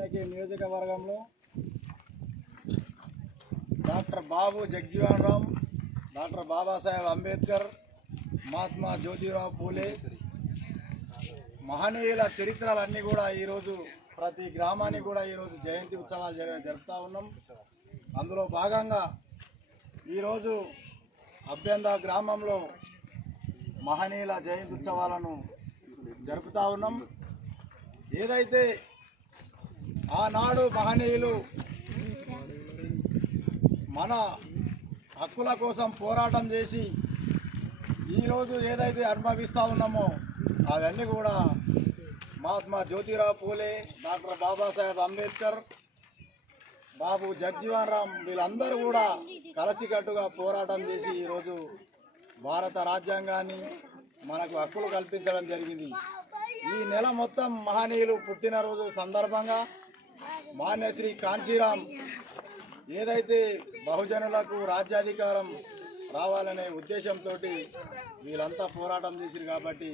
నియోజకవర్గంలో డాక్టర్ బాబు జగజీవన్ రామ్, డాక్టర్ బాబాసాహెబ్ అంబేద్కర్, మహాత్మా జ్యోతిరావు పూలే మహనీయుల చరిత్రలన్నీ కూడా ఈరోజు ప్రతి గ్రామానికి కూడా ఈరోజు జయంతి ఉత్సవాలు జరుపుతూ ఉన్నాం. అందులో భాగంగా ఈరోజు అభ్యంద గ్రామంలో మహనీయుల జయంతి ఉత్సవాలను జరుపుతూ ఉన్నాం. ఏదైతే ఆనాడు మహనీయులు మన హక్కుల కోసం పోరాటం చేసి ఈరోజు ఏదైతే అనుభవిస్తూ ఉన్నామో అవన్నీ కూడా మహాత్మా జ్యోతిరావు పూలే, డాక్టర్ బాబాసాహెబ్ అంబేద్కర్, బాబు జగజీవన్ రామ్ వీళ్ళందరూ కూడా కలిసికట్టుగా పోరాటం చేసి ఈరోజు భారత రాజ్యాంగాన్ని మనకు హక్కులు కల్పించడం జరిగింది. ఈ నెల మొత్తం మహనీయులు పుట్టినరోజు సందర్భంగా మాన్యశ్రీ కాన్సీరామ్ ఏదైతే బహుజనులకు రాజ్యాధికారం రావాలనే ఉద్దేశంతో వీళ్ళంతా పోరాటం చేసిరు కాబట్టి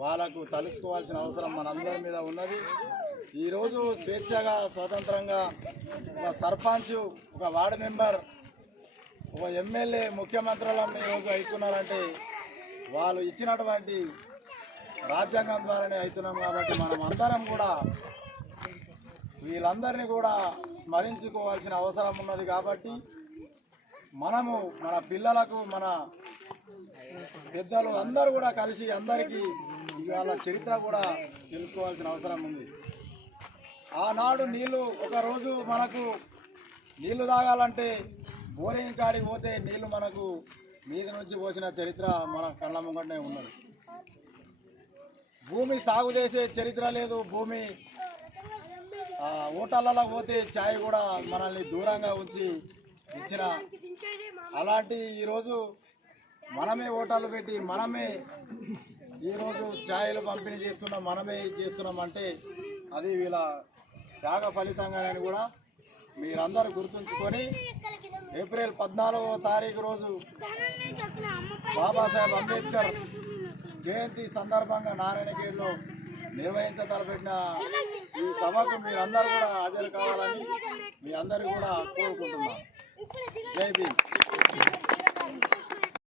వాళ్ళకు తలుచుకోవాల్సిన అవసరం మనందరి మీద ఉన్నది. ఈరోజు స్వేచ్ఛగా స్వతంత్రంగా ఒక సర్పంచ్, ఒక వార్డు మెంబర్, ఒక ఎమ్మెల్యే, ముఖ్యమంత్రులను ఈరోజు అవుతున్నారంటే వాళ్ళు ఇచ్చినటువంటి రాజ్యాంగం ద్వారానే అవుతున్నాం. కాబట్టి మనం అందరం కూడా వీళ్ళందరినీ కూడా స్మరించుకోవాల్సిన అవసరం ఉన్నది. కాబట్టి మనము మన పిల్లలకు, మన పెద్దలు అందరూ కూడా కలిసి అందరికీ ఇవాళ చరిత్ర కూడా తెలుసుకోవాల్సిన అవసరం ఉంది. ఆనాడు నీళ్లు ఒకరోజు మనకు నీళ్లు తాగాలంటే బోరింగ్ కాడికి పోతే నీళ్లు మనకు మీద నుంచి పోసిన చరిత్ర మన కళ్ళ ముంగటనే ఉన్నది. భూమి సాగు చేసే చరిత్ర లేదు. భూమి హోటళ్ళలో పోతే ఛాయ్ కూడా మనల్ని దూరంగా ఉంచి ఇచ్చిన అలాంటి ఈరోజు మనమే హోటళ్ళు పెట్టి మనమే ఈరోజు ఛాయలు పంపిణీ చేస్తున్నాం, మనమే చేస్తున్నాం అంటే అది వీళ్ళ త్యాగ ఫలితంగానని కూడా మీరందరూ గుర్తుంచుకొని ఏప్రిల్ 14వ తారీఖు రోజు బాబాసాహెబ్ అంబేద్కర్ జయంతి సందర్భంగా నారాయణఖేడ్లో నిర్వహించతలపెట్టిన ఈ సభకు మీరందరూ కూడా హాజరు కావాలని మీ అందరూ కూడా కోరుకుంటున్నాను. జై భీమ్.